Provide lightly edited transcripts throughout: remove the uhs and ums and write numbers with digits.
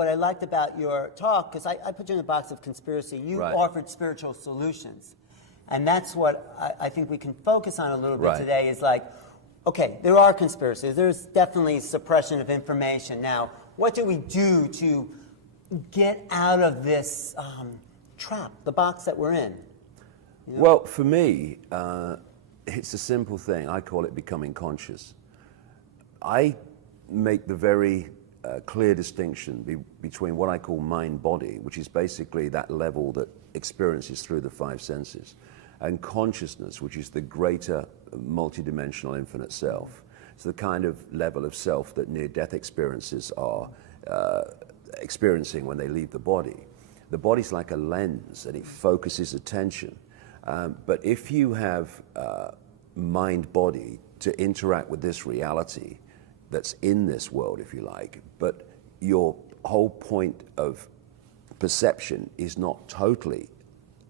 What I liked about your talk, because I put you in a box of conspiracy, you offered spiritual solutions. And that's what I think we can focus on a little bit today is like, okay, there are conspiracies. There's definitely suppression of information. Now, what do we do to get out of this trap, the box that we're in? You know? Well, for me, it's a simple thing. I call it becoming conscious. I make the very clear distinction between what I call mind-body, which is basically that level that experiences through the five senses, and consciousness, which is the greater multidimensional infinite self. It's the kind of level of self that near-death experiences are experiencing when they leave the body. The body's like a lens, and it focuses attention. But if you have mind-body to interact with this reality that's in this world, if you like, but your whole point of perception is not totally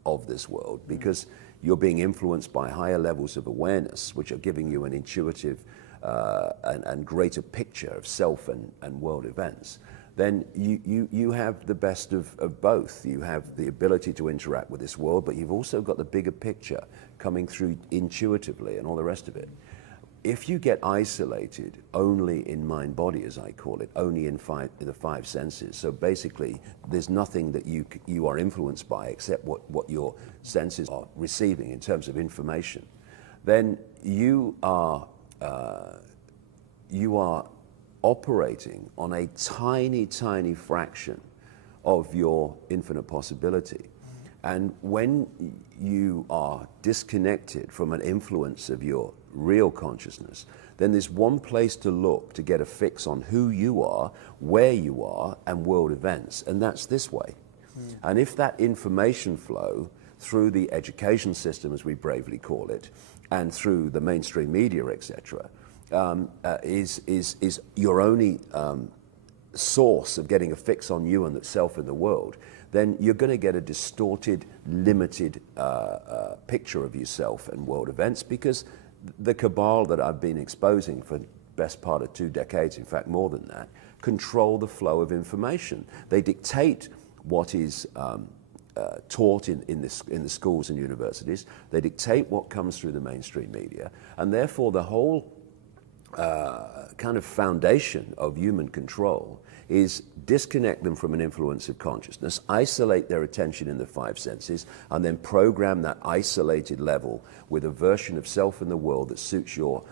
of this world because you're being influenced by higher levels of awareness, which are giving you an intuitive and greater picture of self and world events, then you have the best of both. You have the ability to interact with this world, but you've also got the bigger picture coming through intuitively and all the rest of it. If you get isolated only in mind-body, as I call it, only in the five senses, so basically there's nothing that you are influenced by except what your senses are receiving in terms of information, then you are operating on a tiny, tiny fraction of your infinite possibility. And when you are disconnected from an influence of your real consciousness, then there's one place to look to get a fix on who you are, where you are, and world events, and that's this way. And if that information flow through the education system, as we bravely call it, and through the mainstream media, etc., is your only source of getting a fix on you and the self in the world, then you're going to get a distorted, limited picture of yourself and world events, because the cabal that I've been exposing for the best part of 2 decades, in fact more than that, control the flow of information. They dictate what is taught in the schools and universities. They dictate what comes through the mainstream media, and therefore the whole kind of foundation of human control is disconnect them from an influence of consciousness, isolate their attention in the five senses, and then program that isolated level with a version of self in the world that suits your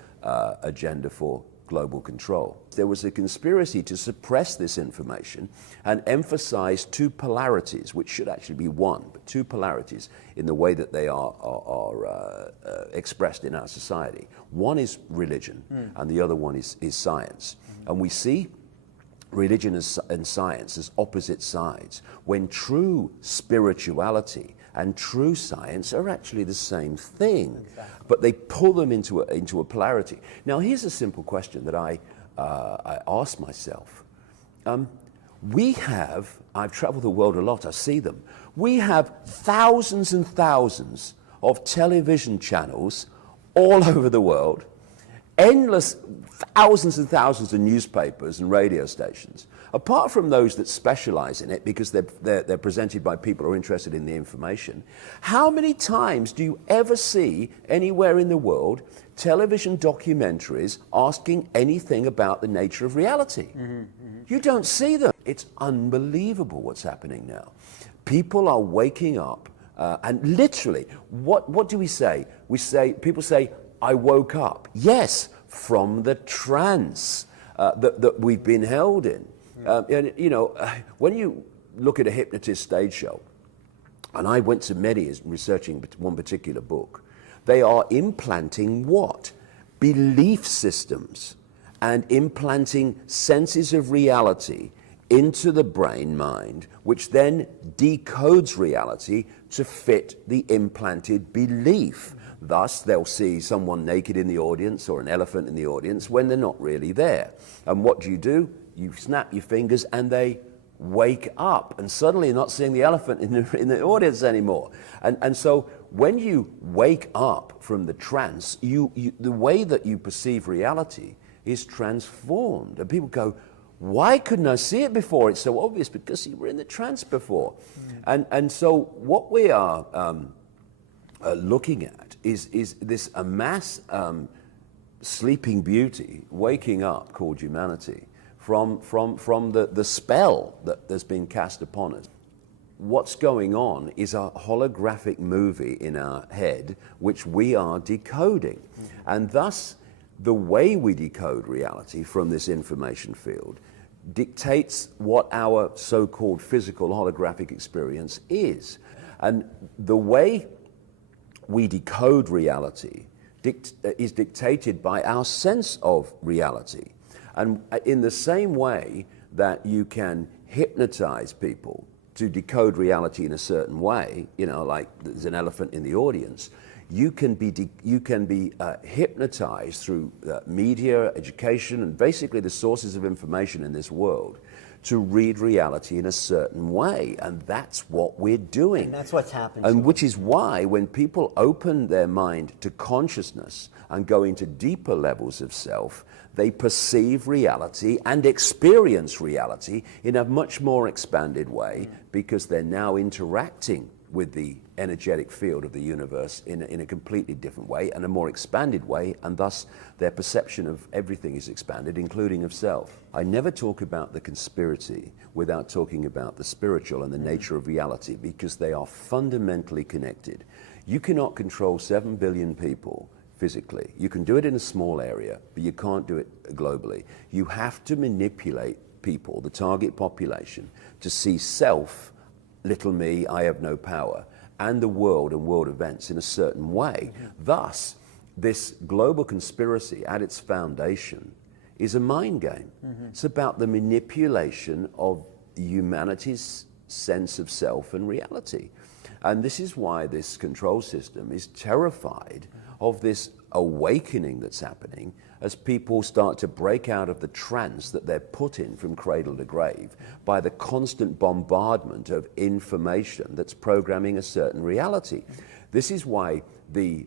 agenda for global control. There was a conspiracy to suppress this information and emphasize two polarities, which should actually be one, but two polarities in the way that they are expressed in our society. One is religion, and the other one is science. And we see religion and science as opposite sides, when true spirituality and true science are actually the same thing. Exactly. But they pull them into a polarity. Now, here's a simple question that I ask myself. I've traveled the world a lot, I see them. We have thousands and thousands of television channels all over the world, endless thousands and thousands of newspapers and radio stations. Apart from those that specialize in it because they're presented by people who are interested in the information, how many times do you ever see anywhere in the world television documentaries asking anything about the nature of reality? You don't see them. It's unbelievable what's happening now. People are waking up and literally, what do we say? People say, I woke up. Yes, from the trance that we've been held in. And you know, when you look at a hypnotist stage show, and I went to many researching one particular book, they are implanting what? Belief systems and implanting senses of reality into the brain mind, which then decodes reality to fit the implanted belief. Thus, they'll see someone naked in the audience or an elephant in the audience when they're not really there. And what do? You snap your fingers and they wake up, and suddenly you're not seeing the elephant in the audience anymore. And so when you wake up from the trance, the way that you perceive reality is transformed. And people go, why couldn't I see it before? It's so obvious, because you were in the trance before. And so what we are looking at is this amass sleeping beauty waking up called humanity from the spell that's been cast upon us. What's going on is a holographic movie in our head which we are decoding. And thus the way we decode reality from this information field dictates what our so-called physical holographic experience is. And the way we decode reality is dictated by our sense of reality. And in the same way that you can hypnotize people to decode reality in a certain way, you know, like there's an elephant in the audience, you can be hypnotized through media, education, and basically the sources of information in this world to read reality in a certain way. And that's what we're doing. And that's what's happened. And which is why when people open their mind to consciousness and go into deeper levels of self, they perceive reality and experience reality in a much more expanded way, because they're now interacting with the energetic field of the universe in a completely different way and a more expanded way, and thus their perception of everything is expanded, including of self. I never talk about the conspiracy without talking about the spiritual and the nature of reality, because they are fundamentally connected. You cannot control 7 billion people physically. You can do it in a small area, but you can't do it globally. You have to manipulate people, the target population, to see self, little me, I have no power, and the world and world events in a certain way. Thus, this global conspiracy at its foundation is a mind game. It's about the manipulation of humanity's sense of self and reality. And this is why this control system is terrified of this awakening that's happening as people start to break out of the trance that they're put in from cradle to grave by the constant bombardment of information that's programming a certain reality. This is why the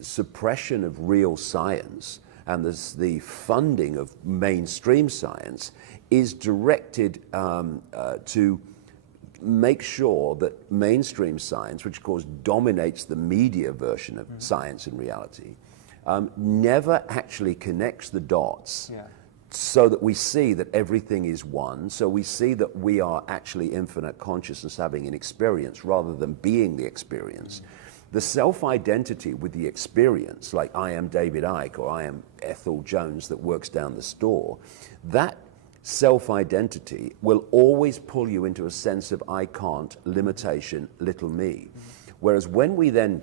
suppression of real science and the funding of mainstream science is directed to make sure that mainstream science, which of course dominates the media version of science and reality, never actually connects the dots so that we see that everything is one, so we see that we are actually infinite consciousness having an experience rather than being the experience. The self-identity with the experience, like I am David Icke or I am Ethel Jones that works down the store, that self-identity will always pull you into a sense of I can't, limitation, little me. Whereas when we then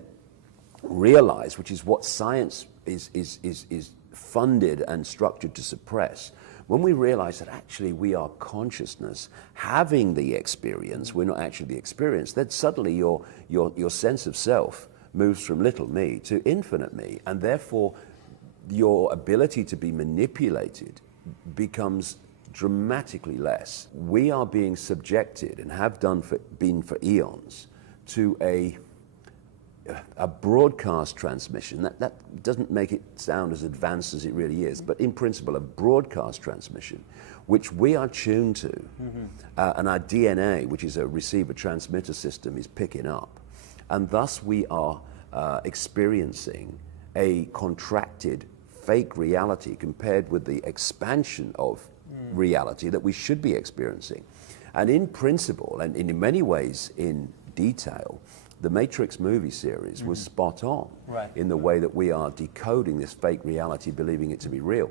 realize, which is what science is funded and structured to suppress, when we realize that actually we are consciousness having the experience, we're not actually the experience, then suddenly your sense of self moves from little me to infinite me, and therefore your ability to be manipulated becomes dramatically less. We are being subjected, and have been for eons, to a broadcast transmission. That doesn't make it sound as advanced as it really is, but in principle a broadcast transmission which we are tuned to, and our DNA, which is a receiver-transmitter system, is picking up. And thus we are experiencing a contracted fake reality compared with the expansion of reality that we should be experiencing. And in principle, and in many ways in detail, the Matrix movie series was spot on in the way that we are decoding this fake reality, believing it to be real.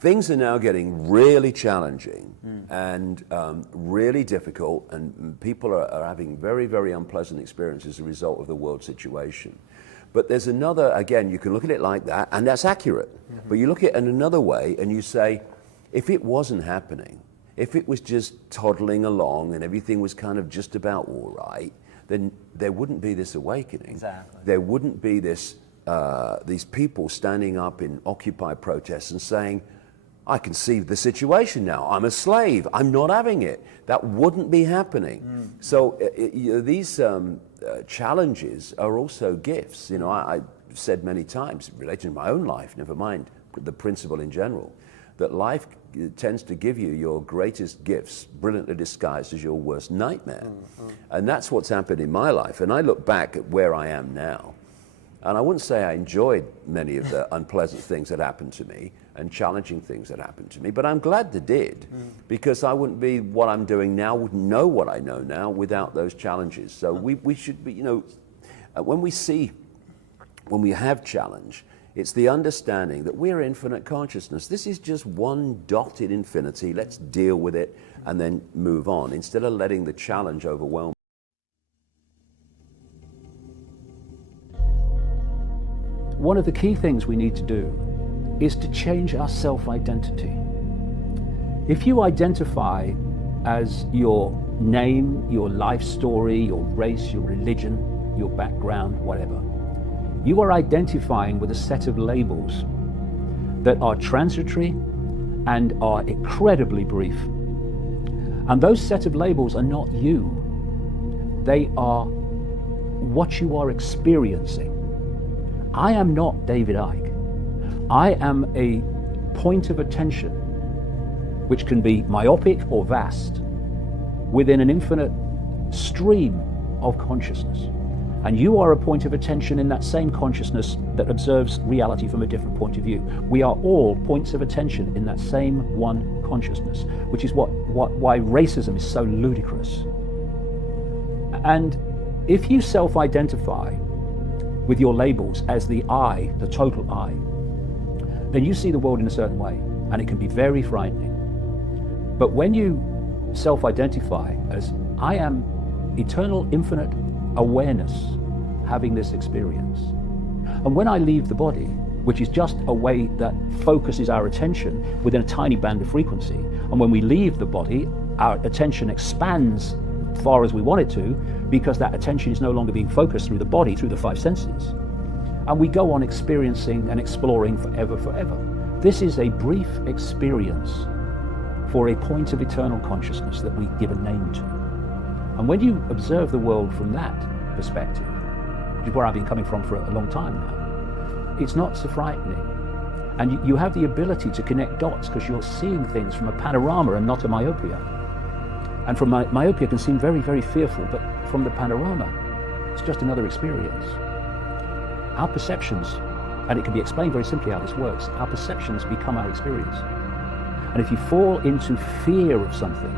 Things are now getting really challenging and really difficult, and people are having very, very unpleasant experiences as a result of the world situation. But there's another, again, you can look at it like that, and that's accurate. But you look at it in another way and you say, if it wasn't happening, if it was just toddling along and everything was kind of just about all right, then there wouldn't be this awakening. Exactly. There wouldn't be this, these people standing up in Occupy protests and saying, I can see the situation now, I'm a slave, I'm not having it. That wouldn't be happening. So these challenges are also gifts. You know, I've said many times, related to my own life, never mind the principle in general, that life tends to give you your greatest gifts brilliantly disguised as your worst nightmare. And that's what's happened in my life. And I look back at where I am now, and I wouldn't say I enjoyed many of the unpleasant things that happened to me and challenging things that happened to me, but I'm glad they did, because I wouldn't be what I'm doing now, wouldn't know what I know now without those challenges. So we should be, you know, when we have challenge, it's the understanding that we're infinite consciousness. This is just one dot in infinity. Let's deal with it and then move on, instead of letting the challenge overwhelm. One of the key things we need to do is to change our self-identity. If you identify as your name, your life story, your race, your religion, your background, whatever, you are identifying with a set of labels that are transitory and are incredibly brief. And those set of labels are not you. They are what you are experiencing. I am not David Icke. I am a point of attention, which can be myopic or vast, within an infinite stream of consciousness. And you are a point of attention in that same consciousness that observes reality from a different point of view. We are all points of attention in that same one consciousness, which is why racism is so ludicrous. And if you self-identify with your labels as the I, the total I, then you see the world in a certain way, and it can be very frightening. But when you self-identify as I am eternal, infinite awareness having this experience, and when I leave the body, which is just a way that focuses our attention within a tiny band of frequency, and when we leave the body, our attention expands as far as we want it to, because that attention is no longer being focused through the body, through the five senses. And we go on experiencing and exploring forever. This is a brief experience for a point of eternal consciousness that we give a name to. And when you observe the world from that perspective, which is where I've been coming from for a long time now, it's not so frightening. And you have the ability to connect dots because you're seeing things from a panorama and not a myopia. And from myopia can seem very, very fearful, but from the panorama, it's just another experience. Our perceptions, and it can be explained very simply how this works, our perceptions become our experience. And if you fall into fear of something,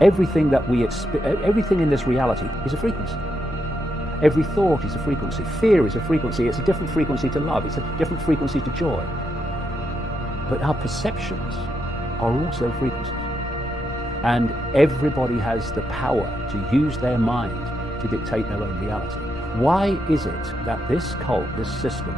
everything in this reality is a frequency. Every thought is a frequency. Fear is a frequency. It's a different frequency to love. It's a different frequency to joy. But our perceptions are also frequencies. And everybody has the power to use their mind to dictate their own reality. Why is it that this cult, this system,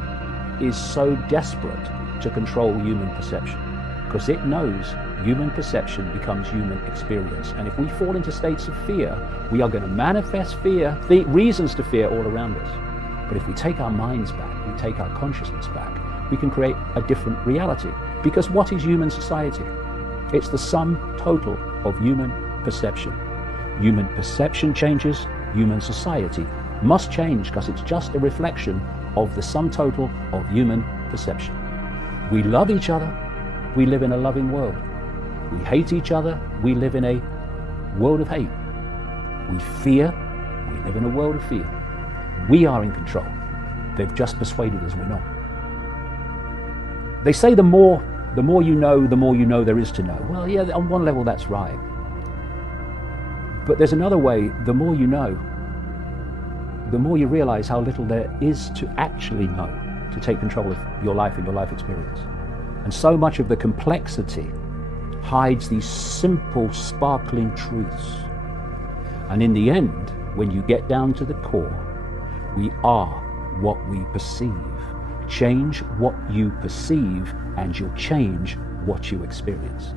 is so desperate to control human perception? Because it knows human perception becomes human experience. And if we fall into states of fear, we are going to manifest fear, reasons to fear all around us. But if we take our minds back, we take our consciousness back, we can create a different reality. Because what is human society? It's the sum total of human perception. Human perception changes, human society must change because it's just a reflection of the sum total of human perception. We love each other, we live in a loving world. We hate each other, we live in a world of hate. We fear, we live in a world of fear. We are in control. They've just persuaded us we're not. They say the more you know there is to know. Well, yeah, on one level that's right. But there's another way, the more you know, the more you realize how little there is to actually know to take control of your life and your life experience. And so much of the complexity hides these simple, sparkling truths. And in the end, when you get down to the core, we are what we perceive. Change what you perceive and you'll change what you experience.